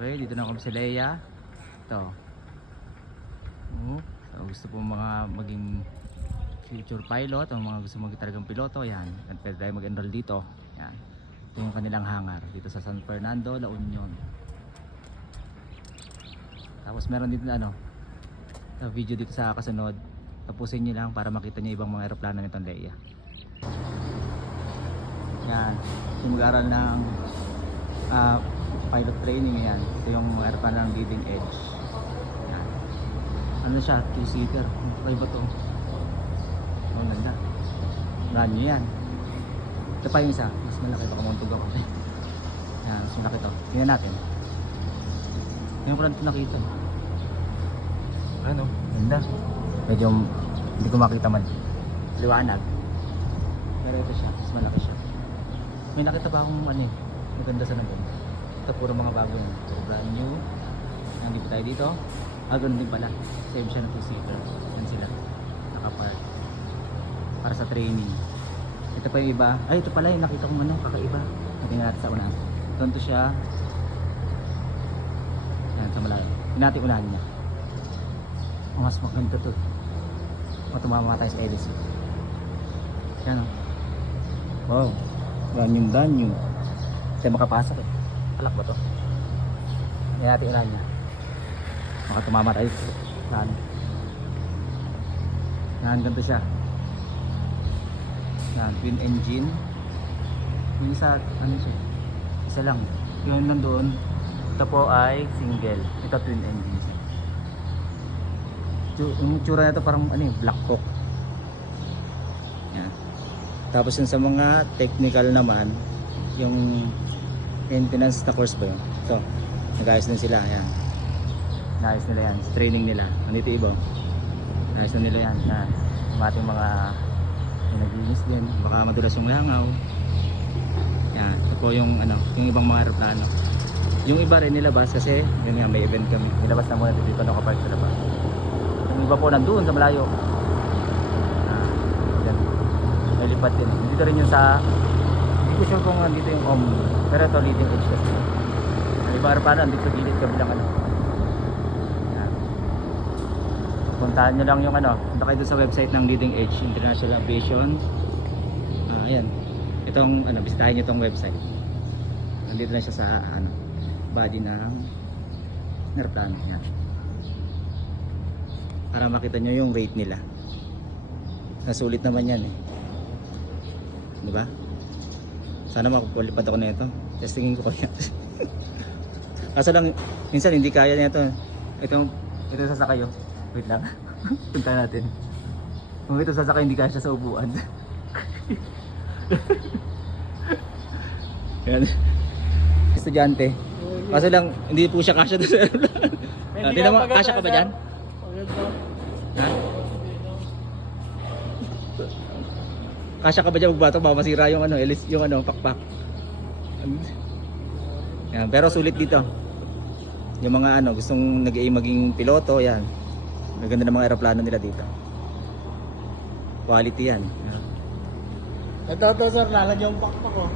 Okay, dito na kami sa Leia. Ito. So, gusto po mga maging future pilot o mga gusto maging talagang piloto, yan. Pwede tayo mag-enroll dito. Yan. Ito yung kanilang hangar dito sa San Fernando, La Union. Tapos meron dito na video dito sa kasunod. Tapusin nyo lang para makita nyo ibang mga aeroplano nitong Leia. Yan. Yung mag-aaral ng pilot training, yan. Ito yung mga aeroplano ng leading edge. Yan. Ano siya? 2-seater. Okay ba ito? Oh, ganda. Brand new yan. Ito pa yung isa. Mas malaki. Baka mauntog ako. Yan. Mas malaki ito. Tingnan natin. Ngayon ko lang ito nakita. Ano? Ganda. Medyo hindi ko makita man. Liwanag. Pero ito siya. Mas malaki siya. May nakita ba akong maganda sa nabon? Ito puro mga bago yan. Puro brand new. Nandito pa tayo dito. Ganun din pala. Same siya na 2-seater. Yan sila. Nakapark. Para sa training. Ito pa yung iba. Ay, ito pala yung nakita kong kakaiba. Tingnan natin sa unahan. Ito siya. Yan, sa malayo. Tingnan natin unahan niya. Mas maganda to. Tumama tayo sa LC. Yan o. Wow. Brand new. Tayo makapasok eh. Alak ba to? Tingnan natin unahan niya. Baka tumama tayo sa yan, ganito siya. Yan, twin engine. Yung isa, siya? Isa lang. Yung nandoon, ito po ay single. Ito twin engine siya. Yung tsura na ito parang Black Hawk. Yan. Tapos yung sa mga technical naman, yung maintenance na course ba yun? Ito, nag-ayos din sila. Yan. Nag-ayos nila yan. Sa training nila. Nandito iba. Nag-ayos na nila yan. Yan. Yung ating mga naglinis din. Baka madulas yung langaw. Yan. Ito po yung yung ibang mga aeroplano. Yung iba rin nilabas kasi yun nga, may event kami. Nilabas na muna dito nakapark sa labas. Yung iba po nandun sa malayo. Yan. May lipat din. Dito rin yung sa hindi ko sure kung nandito yung pero ito leading edge kasi. Yung iba aeroplano nandito sa gilid kabilang Yan. Puntahan nyo lang yung punta kayo sa website ng Leading Edge International Aviation. Ayan. Itong bisitahin nyo itong website. Nandito na siya sa body ng aeroplano. Yan. Para makita nyo yung rate nila. Nasulit naman yan eh. Diba? Sana makukulipad ako na ito. Testingin ko kaya. Kaso lang, minsan hindi kaya na ito. Ito sasakay oh. Wait lang. Punta natin. Kung ito sasakay, hindi kaya siya sa upuan. Yan. Estudyante. Kaso lang, hindi po siya kasya doon sa aeroplano. Tingnan mo, kasya ka ba dyan? Ha? Kasya ka ba dyan magbato? Baka masira yung pakpak. Yan, pero sulit dito. Yung mga gustong nag-aim maging piloto, yan. Maganda ng mga aeroplano nila dito. Quality yan. Ito sir, lalagyan yung pakpak ko.